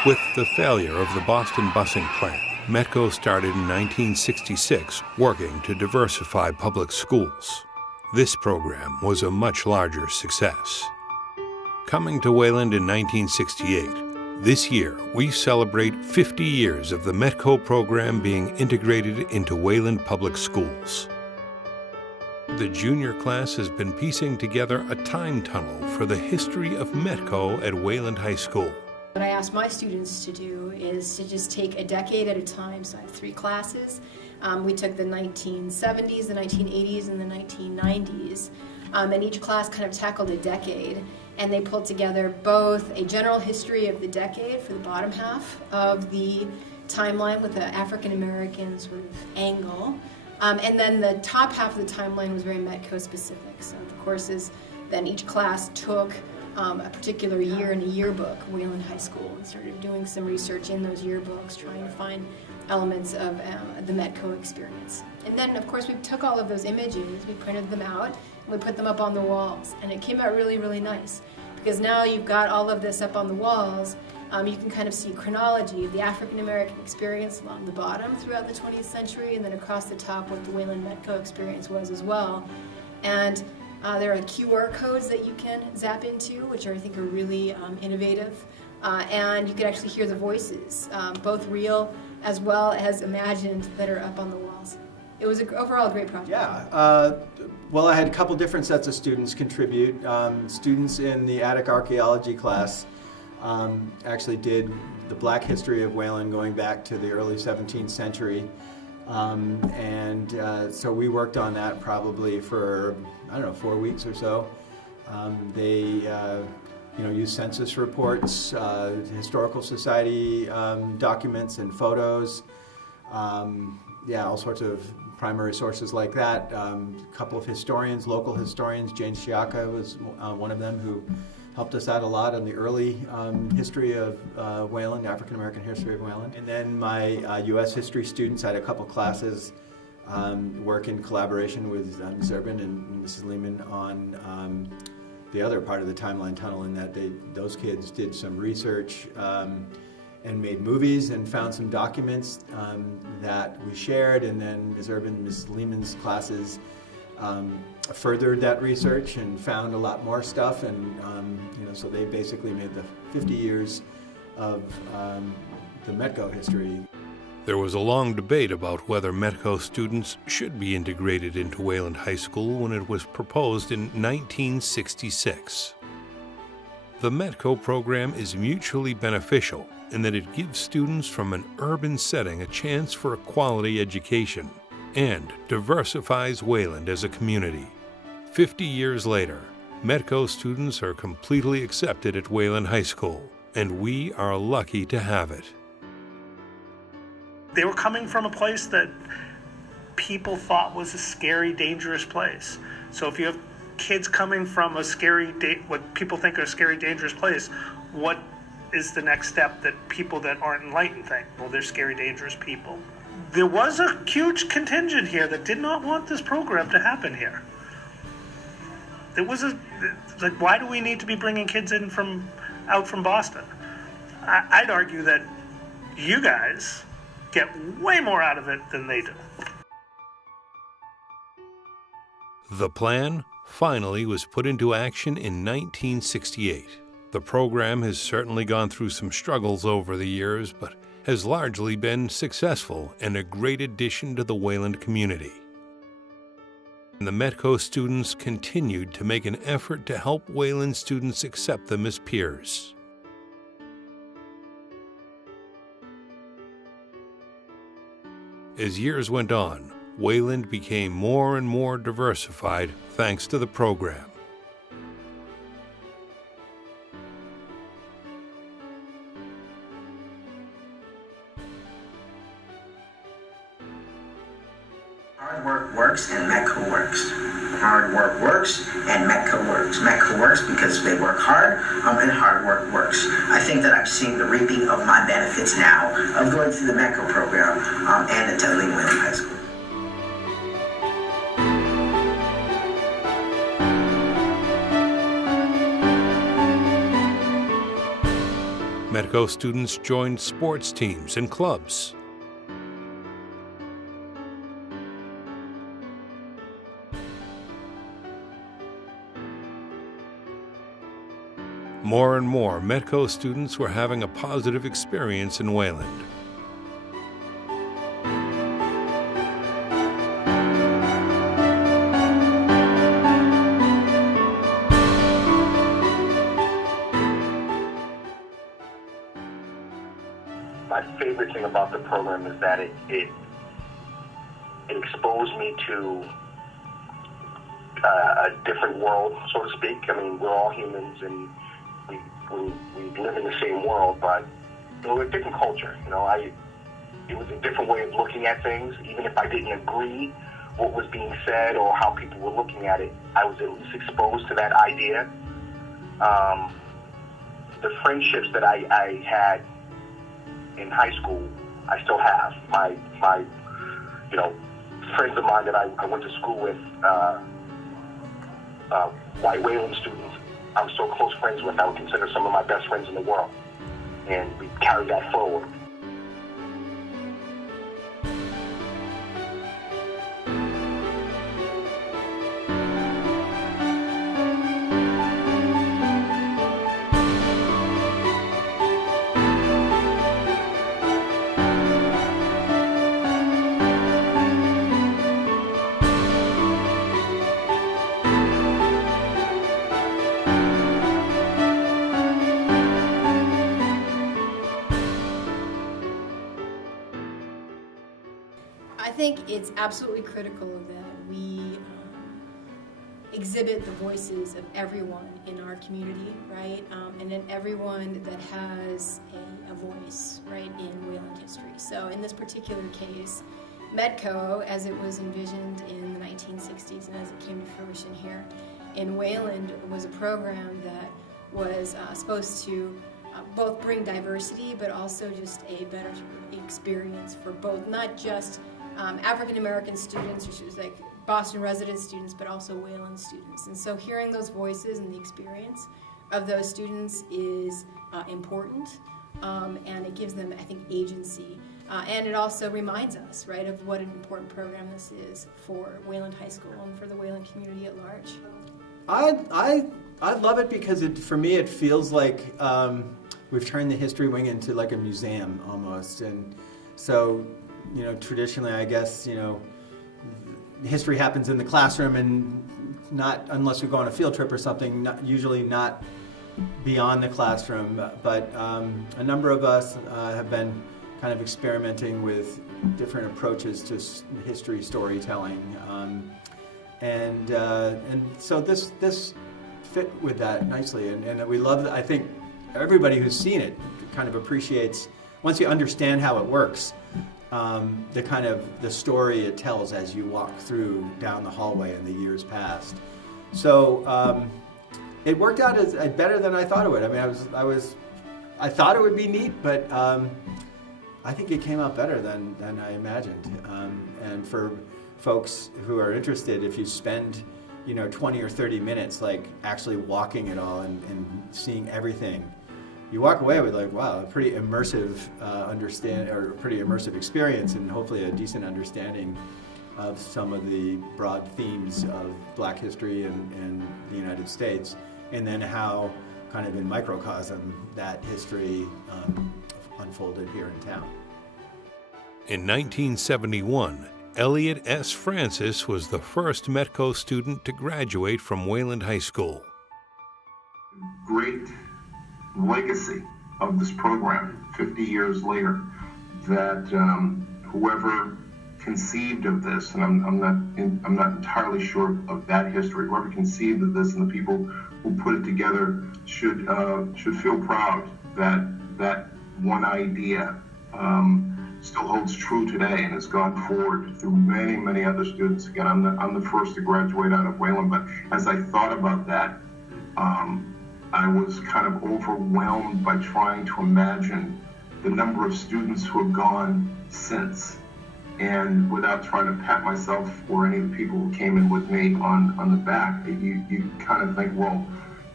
With the failure of the Boston busing plant, Metco started in 1966 working to diversify public schools. This program was a much larger success. Coming to Wayland in 1968, this year we celebrate 50 years of the Metco program being integrated into Wayland Public Schools. The junior class has been piecing together a time tunnel for the history of Metco at Wayland High School. What I ask my students to do is to just take a decade at a time. So I have 3 classes. We took the 1970s, the 1980s, and the 1990s. And each class kind of tackled a decade. And they pulled together both a general history of the decade for the bottom half of the timeline with the African American sort of angle. And then the top half of the timeline was very Metco specific. So the courses, then each class took a particular year in a yearbook, Wayland High School, and started doing some research in those yearbooks, trying to find elements of the Metco experience. And then, of course, we took all of those images, we printed them out, and we put them up on the walls. And it came out really, really nice, because now you've got all of this up on the walls. You can kind of see chronology of the African American experience along the bottom throughout the 20th century, and then across the top what the Wayland Metco experience was as well. And there are QR codes that you can zap into, which I think are really innovative. And you can actually hear the voices, both real as well as imagined, that are up on the walls. It was overall a great project. Yeah. Well, I had a couple different sets of students contribute. Students in the attic archaeology class actually did the Black history of Wayland going back to the early 17th century. So we worked on that probably for, I don't know, 4 weeks or so. They used census reports, historical society documents and photos, all sorts of primary sources like that. A couple of historians, local historians, Jane Shiaka was one of them, who helped us out a lot on the early history of Wayland, African American history of Wayland. And then my U.S. history students had a couple classes work in collaboration with Ms. Urban and Mrs. Lehman on the other part of the timeline tunnel, in that those kids did some research and made movies and found some documents that we shared, and then Ms. Urban and Mrs. Lehman's classes furthered that research and found a lot more stuff, and so they basically made the 50 years of the Metco history. There was a long debate about whether Metco students should be integrated into Wayland High School when it was proposed in 1966. The Metco program is mutually beneficial in that it gives students from an urban setting a chance for a quality education and diversifies Wayland as a community. 50 years later, Metco students are completely accepted at Wayland High School, and we are lucky to have it. They were coming from a place that people thought was a scary, dangerous place. So if you have kids coming from a scary, what people think are a scary, dangerous place, what is the next step that people that aren't enlightened think? Well, they're scary, dangerous people. There was a huge contingent here that did not want this program to happen here. There was why do we need to be bringing kids in out from Boston? I'd argue that you guys get way more out of it than they do. The plan finally was put into action in 1968. The program has certainly gone through some struggles over the years, but has largely been successful and a great addition to the Wayland community. And the Metco students continued to make an effort to help Wayland students accept them as peers. As years went on, Wayland became more and more diversified thanks to the program. Hard work works and Metco works. Hard work works and Metco works. Metco works because they work hard, and hard work works. I think that I'm seeing the reaping of my benefits now of going through the Metco program and attending Wayland High School. Metco students joined sports teams and clubs. More and more Metco students were having a positive experience in Wayland. My favorite thing about the program is that it exposed me to a different world, so to speak. I mean, we're all humans and we live in the same world, but we're a different culture. You know, it was a different way of looking at things. Even if I didn't agree what was being said or how people were looking at it, I was at least exposed to that idea. The friendships that I had in high school, I still have. My friends of mine that I went to school with, white Wayland students, I'm so close friends with. I would consider some of my best friends in the world, and we carry that forward. I think it's absolutely critical that we exhibit the voices of everyone in our community, right? And then everyone that has a voice, right, in Wayland history. So in this particular case, Metco, as it was envisioned in the 1960s and as it came to fruition here in Wayland, was a program that was supposed to both bring diversity, but also just a better experience for both, not just African American students, which was like Boston resident students, but also Wayland students. And so hearing those voices and the experience of those students is important, and it gives them, I think, agency. And it also reminds us, right, of what an important program this is for Wayland High School and for the Wayland community at large. I love it because for me it feels like we've turned the history wing into like a museum almost. And so, you know, traditionally, I guess, you know, history happens in the classroom and not unless we go on a field trip or something, usually not beyond the classroom. But a number of us have been kind of experimenting with different approaches to history storytelling. And so this fit with that nicely. And we love, I think everybody who's seen it kind of appreciates, once you understand how it works, the kind of the story it tells as you walk through down the hallway in the years past. So it worked out as better than I thought it would. I mean, I thought it would be neat, but I think it came out better than I imagined. And for folks who are interested, if you spend, you know, 20 or 30 minutes like actually walking it all and seeing everything, you walk away with like, wow, a pretty immersive pretty immersive experience, and hopefully a decent understanding of some of the broad themes of Black history in the United States, and then how kind of in microcosm that history unfolded here in town. In 1971, Elliot S. Francis was the first Metco student to graduate from Wayland High School. Great legacy of this program 50 years later, that whoever conceived of this, and I'm not entirely sure of that history, whoever conceived of this and the people who put it together should feel proud that that one idea still holds true today and has gone forward through many other students. Again, I'm the first to graduate out of Wayland, but as I thought about that, I was kind of overwhelmed by trying to imagine the number of students who have gone since. And without trying to pat myself or any of the people who came in with me on the back, you kind of think, well,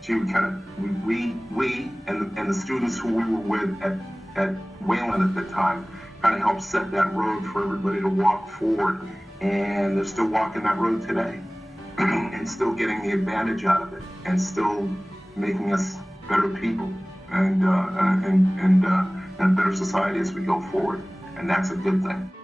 she would kind of, we and the students who we were with at Wayland at the time kind of helped set that road for everybody to walk forward. And they're still walking that road today and still getting the advantage out of it and still making us better people and a better society as we go forward. And that's a good thing.